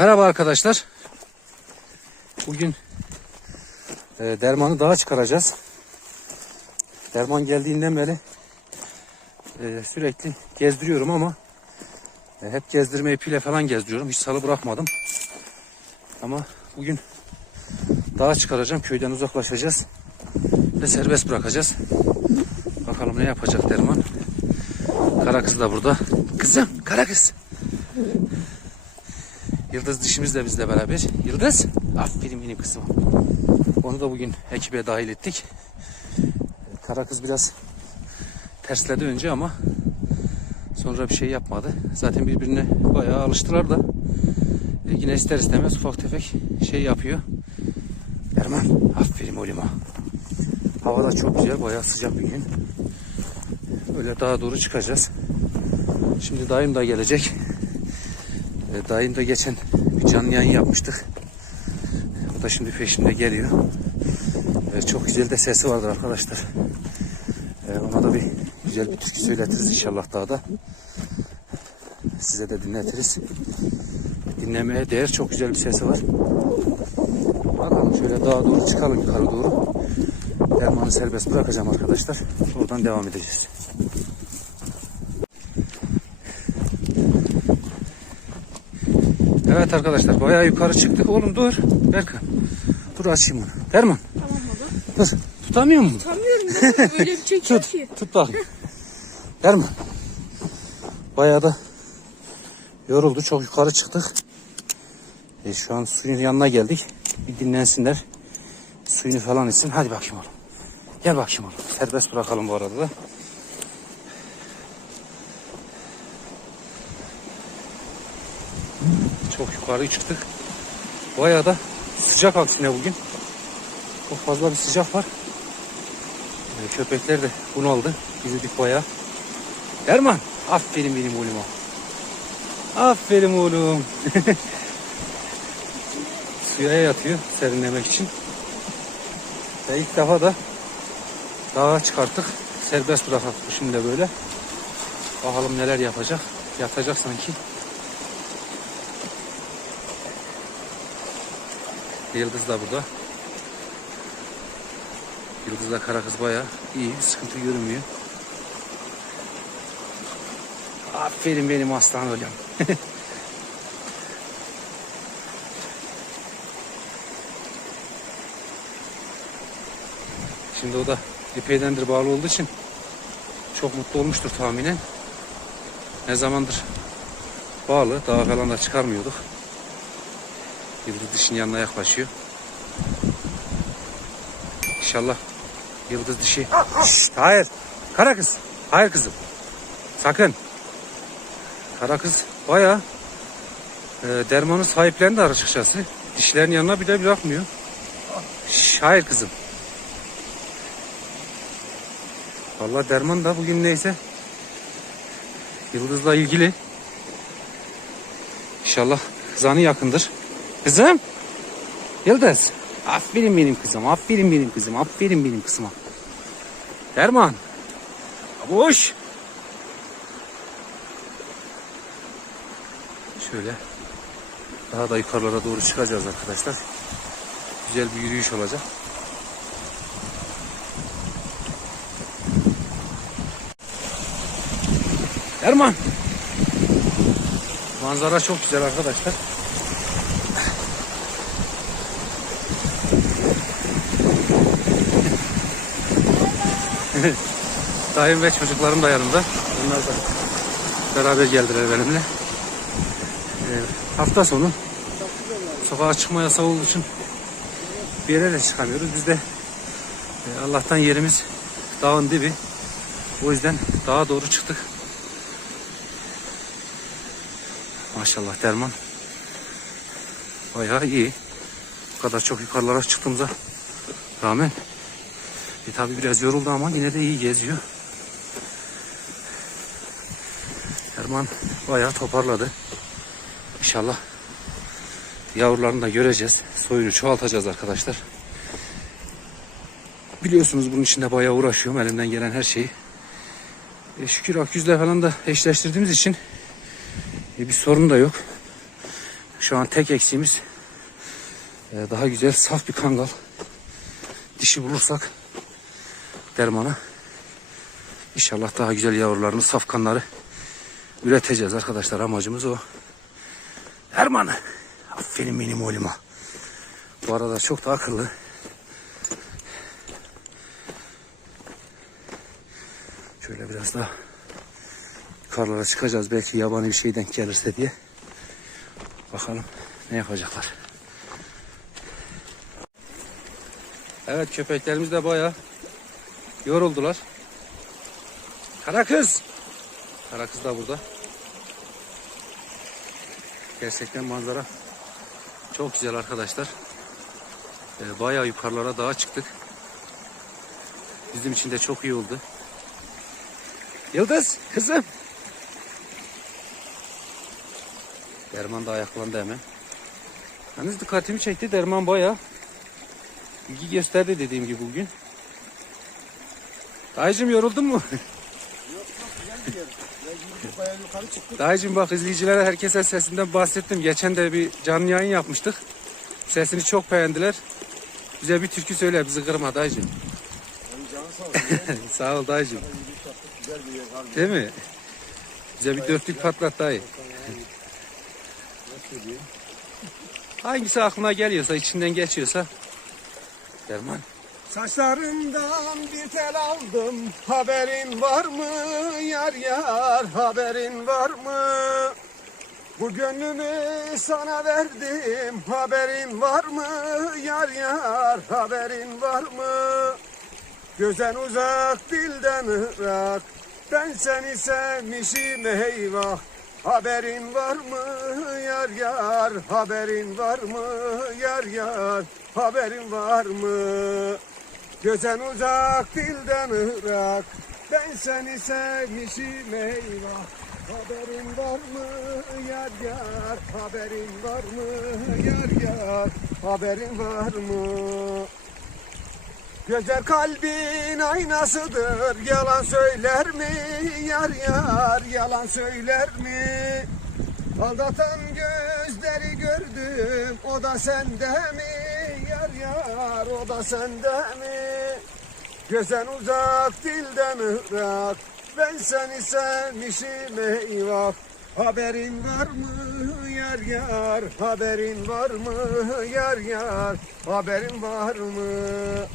Merhaba arkadaşlar. Bugün e, dermanı dağa çıkaracağız. Derman geldiğinden beri e, sürekli gezdiriyorum ama e, hep gezdirme ipiyle falan gezdiriyorum. Hiç salı bırakmadım. Ama bugün dağa çıkaracağım. Köyden uzaklaşacağız. Ve serbest bırakacağız. Bakalım ne yapacak derman. Kara kız da burada. Kızım, kara kız. Yıldız dişimiz de bizle beraber. Yıldız, aferin benim kızım. Onu da bugün ekibe dahil ettik. Kara kız biraz tersledi önce ama sonra bir şey yapmadı. Zaten birbirine bayağı alıştılar da e, yine ister istemez ufak tefek şey yapıyor. Erman, aferin oğluma. Hava da çok güzel, bayağı sıcak bir gün. Öyle daha doğru çıkacağız. Şimdi dayım da gelecek. E, Dayım da geçen bir canlı yayın yapmıştık. O da şimdi peşimde geliyor. E, Çok güzel de sesi vardır arkadaşlar. E, Ona da bir güzel bir türkü söyletiriz inşallah daha da. Size de dinletiriz. Dinlemeye değer çok güzel bir sesi var. Bakalım şöyle daha doğru çıkalım yukarı doğru. Dermanı serbest bırakacağım arkadaşlar. Oradan devam edeceğiz. Evet arkadaşlar bayağı yukarı çıktık. Oğlum dur. Berkan. Dur açayım onu. Derman. Tamam baba. Dur. Tutamıyor musun? Tutamıyorum baba. Öyle bir çekiyor Tut. ki. Tut bakayım. Derman. Bayağı da yoruldu. Çok yukarı çıktık. E, şu an suyun yanına geldik. Bir dinlensinler. Suyunu falan içsin. Hadi bakayım oğlum. Gel bakayım oğlum. Serbest bırakalım bu arada da. Çok yukarı çıktık. Bayağı da sıcak aksine bugün. Çok fazla bir sıcak var. Ee, Köpekler de bunaldı. Yürüdük bayağı. Derman. Aferin benim oğluma. Aferin oğlum. Suya yatıyor serinlemek için. Ve ilk defa da dağa çıkarttık. Serbest bıraktık şimdi böyle. Bakalım neler yapacak. Yatacak sanki. Yıldız da burada. Yıldızla kara kız bayağı iyi. Sıkıntı görünmüyor. Aferin benim aslan hocam. Şimdi o da epeydendir bağlı olduğu için çok mutlu olmuştur tahminen. Ne zamandır bağlı. Daha falan da çıkarmıyorduk. Yıldız dişin yanına yaklaşıyor. İnşallah yıldız dişi. Şşt, hayır. Kara kız. Hayır kızım. Sakın. Kara kız bayağı e, dermanı sahiplendi açıkçası. Dişlerin yanına bile bırakmıyor. Şşt, hayır kızım. Vallahi derman da bugün neyse Yıldız'la ilgili İnşallah kızanı yakındır. Kızım. Yıldız. Aferin benim kızım. Aferin benim kızım. Aferin benim kızıma. Derman. Boş. Şöyle. Daha da yukarılara doğru çıkacağız arkadaşlar. Güzel bir yürüyüş olacak. Erman. Manzara çok güzel arkadaşlar. Dayım ve çocuklarım da yanımda. Onlar da beraber geldiler benimle. Ee, hafta sonu sokağa çıkma yasağı olduğu için bir yere de çıkamıyoruz. Biz de e, Allah'tan yerimiz dağın dibi. O yüzden dağa doğru çıktık. Maşallah derman. Bayağı iyi. Bu kadar çok yukarılara çıktığımıza rağmen e tabi biraz yoruldu ama yine de iyi geziyor. Derman bayağı toparladı. İnşallah yavrularını da göreceğiz. Soyunu çoğaltacağız arkadaşlar. Biliyorsunuz bunun içinde bayağı uğraşıyorum. Elimden gelen her şeyi. E, şükür akyüzle falan da eşleştirdiğimiz için e, bir sorun da yok. Şu an tek eksiğimiz e, daha güzel saf bir kangal. Dişi bulursak dermana inşallah daha güzel yavrularını saf kanları üreteceğiz arkadaşlar. Amacımız o. Erman'ı. Aferin benim oğluma. Bu arada çok da akıllı. Şöyle biraz daha yukarılara çıkacağız. Belki yabani bir şey denk gelirse diye. Bakalım ne yapacaklar. Evet köpeklerimiz de bayağı yoruldular. Kara kız. Kara kız da burada. Gerçekten manzara çok güzel arkadaşlar. Ee, bayağı yukarılara dağa çıktık. Bizim için de çok iyi oldu. Yıldız kızım. Derman da ayaklandı hemen. Yalnız dikkatimi çekti. Derman bayağı ilgi gösterdi dediğim gibi bugün. Dayıcım yoruldun mu? Dayıcım bak izleyicilere herkese sesinden bahsettim. Geçen de bir canlı yayın yapmıştık. Sesini çok beğendiler. Bize bir türkü söyle bizi kırma dayıcım. Sağ ol dayıcım. Değil mi? Bize bir dörtlük patlat dayı. Hangisi aklına geliyorsa, içinden geçiyorsa. Derman. Saçlarımdan bir tel aldım. Haberin var mı? Yar yar Haberin var mı? Bu gönlümü sana verdim. Haberin var mı? Yar yar Haberin var mı? Gözden uzak dilden ırak Ben seni sevmişim eyvah. Haberin var mı? Yar yar Haberin var mı? Yar yar Haberin var mı Gözden uzak dilden ırak. Ben seni sevmişim eyvah. Haberin var mı? Yar yar. Haberin var mı? Yar yar. Haberin var mı? Gözler kalbin aynasıdır. Yalan söyler mi? Yar yar. Yalan söyler mi? Aldatan gözleri gördüm. O da sende mi yar O da sende mi? Gözden uzak dilden ırak Ben seni sevmişim eyvah. Haberin var mı yar yar? Haberin var mı yar yar? Haberin var mı?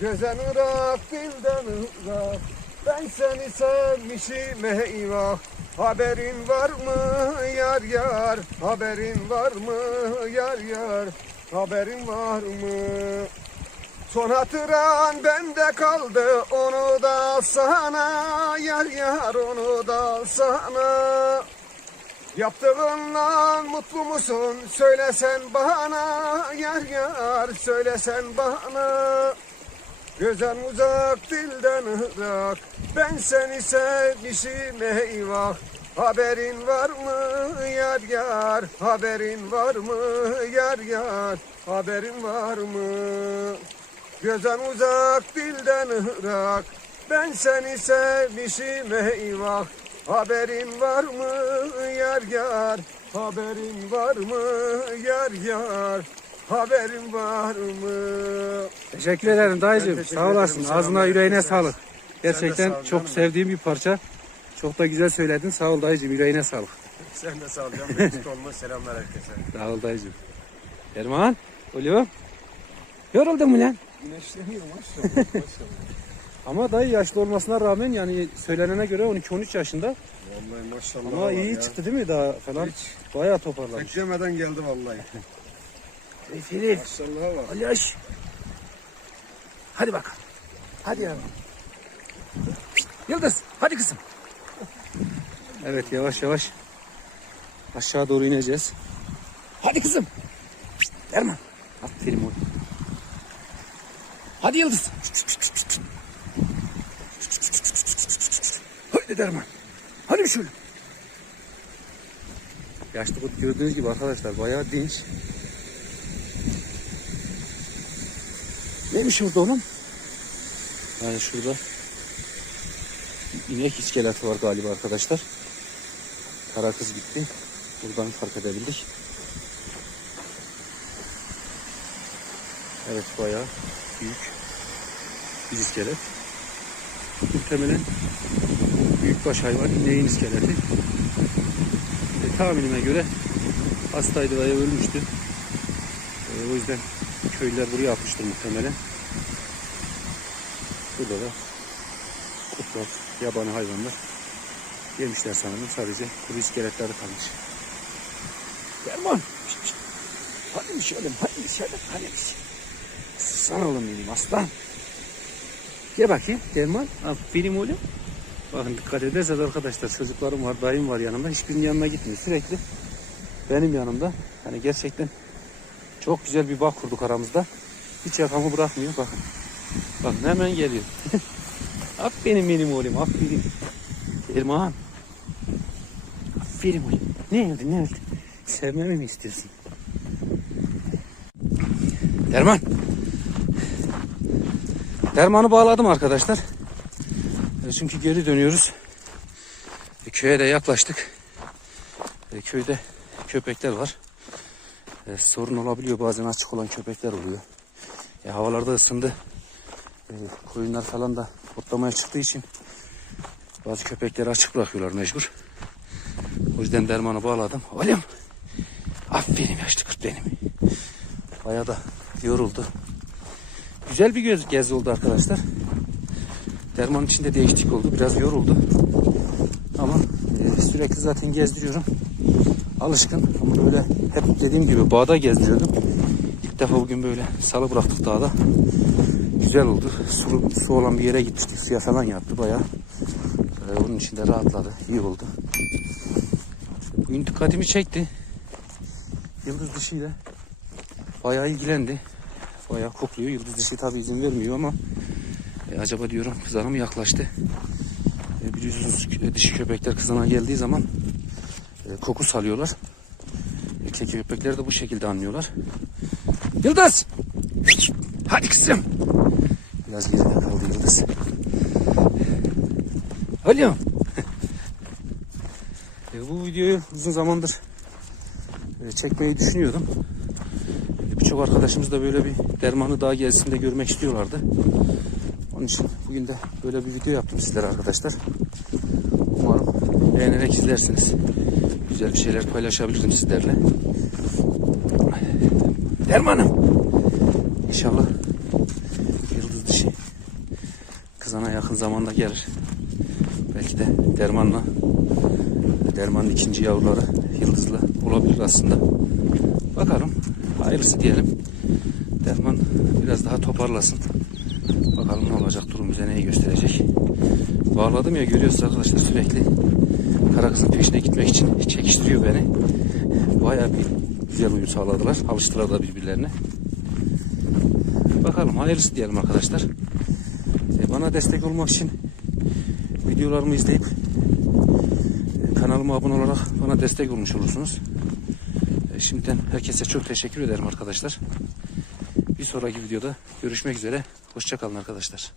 Gözden ırak dilden ırak Ben seni sevmişim eyvah. Haberin var mı yar yar? Haberin var mı yar yar Haberin var mı? Son hatıran bende kaldı onu da sana yar yar onu da sana. Yaptığınla mutlu musun? Söylesen bana yar yar söylesen bana. Gözden uzak dilden ırak Ben seni sevmişim eyvah Haberin var mı yar yar Haberin var mı yar yar Haberin var mı Gözden uzak dilden ırak Ben seni sevmişim eyvah Haberin var mı yar yar Haberin var mı yar yar Haberin var mı Teşekkür ederim teşekkür Sağ olasın. ederim. Ağzına yüreğine sağlık. Gerçekten sağ çok canım. sevdiğim bir parça. Çok da güzel söyledin. Sağ ol dayıcım. Yüreğine sağlık. Sen de sağ ol canım. Olma. Selamlar herkese. Sağ ol dayıcım. Erman. Oğlum. Yoruldun mu lan? Güneşleniyor maşallah. maşallah. Ama dayı yaşlı olmasına rağmen yani söylenene göre 12-13 yaşında. Vallahi maşallah. Ama iyi ya. çıktı değil mi daha falan? Hiç. Bayağı toparlamış. Beklemeden geldi vallahi. Ey Filip. Maşallah var. Alyaş. Hadi bakalım. Hadi yavrum. Yıldız. Hadi kızım. Evet yavaş yavaş aşağı doğru ineceğiz. Hadi kızım. Erman. Aferin oğlum. Hadi Yıldız. Hadi Derman. Hadi şöyle. Yaşlı kurt gördüğünüz gibi arkadaşlar bayağı dinç. Neymiş orada oğlum? Yani şurada inek iskeleti var galiba arkadaşlar. Kara kız gitti. Buradan fark edebildik. Evet bayağı büyük bir iskelet. Muhtemelen büyükbaş hayvan ineğin iskeleti. E, tahminime göre hastaydı veya ölmüştü. E, o yüzden köylüler buraya atmıştır muhtemelen. Burada da kurtlar yabani hayvanlar yemişler sanırım. Sadece kuru iskeletleri kalmış. Derman! Hadi şöyle, hadi şöyle, hadi Sana oğlum benim aslan. Gel bakayım Derman. Aferin oğlum. Bakın dikkat ederseniz arkadaşlar çocuklarım var, dayım var yanımda. Hiçbirinin yanına gitmiyor. Sürekli benim yanımda. Hani gerçekten çok güzel bir bağ kurduk aramızda. Hiç yakamı bırakmıyor. Bakın. Bakın hemen geliyor. aferin benim oğlum, aferin. Derman. Aferin oğlum. Ne öldü, ne öldü? Sevmemi mi istiyorsun? Derman. Dermanı bağladım arkadaşlar. E, Çünkü geri dönüyoruz. E, Köye de yaklaştık. E, Köyde köpekler var. Sorun olabiliyor bazen açık olan köpekler oluyor. Havalarda ısındı. Koyunlar falan da otlamaya çıktığı için bazı köpekleri açık bırakıyorlar mecbur. O yüzden dermanı bağladım. Oğlum. Aferin yaşlı kurt benim. Bayağı da yoruldu. Güzel bir göz gezi oldu arkadaşlar. Derman içinde değişiklik oldu. Biraz yoruldu. Ama e, sürekli zaten gezdiriyorum. Alışkın. Ama böyle hep dediğim gibi bağda gezdiriyordum. İlk defa bugün böyle salı bıraktık dağda. Güzel oldu. Su, su olan bir yere gitmiştik. Suya falan yattı bayağı. E, onun içinde rahatladı. İyi oldu. Bugün dikkatimi çekti. Yıldız dışıyla bayağı ilgilendi. Bayağı kokluyor. Yıldız dışı tabi izin vermiyor ama e, acaba diyorum kızana mı yaklaştı? E, biliyorsunuz dişi köpekler kızana geldiği zaman e, koku salıyorlar. Erkek köpekler de bu şekilde anlıyorlar. Yıldız! Hadi kızım! Biraz geride kaldı. Alo! E, bu videoyu uzun zamandır e, çekmeyi düşünüyordum. E, Birçok arkadaşımız da böyle bir dermanı dağ gezisinde görmek istiyorlardı. Onun için bugün de böyle bir video yaptım sizlere arkadaşlar. Umarım beğenerek izlersiniz. Güzel bir şeyler paylaşabilirim sizlerle. Dermanım. İnşallah yıldız dişi kızana yakın zamanda gelir. Belki de dermanla dermanın ikinci yavruları yıldızlı olabilir aslında. Bakalım. Hayırlısı diyelim. Derman biraz daha toparlasın. Bakalım ne olacak durum bize neyi gösterecek. Bağladım ya görüyorsunuz arkadaşlar sürekli kara kızın peşine gitmek için çekiştiriyor beni. Bayağı bir güzel uyum sağladılar. Alıştılar da birbirlerine. Bakalım hayırlısı diyelim arkadaşlar. E, Bana destek olmak için videolarımı izleyip e, kanalıma abone olarak bana destek olmuş olursunuz. E, Şimdiden herkese çok teşekkür ederim arkadaşlar. Bir sonraki videoda görüşmek üzere. Hoşçakalın arkadaşlar.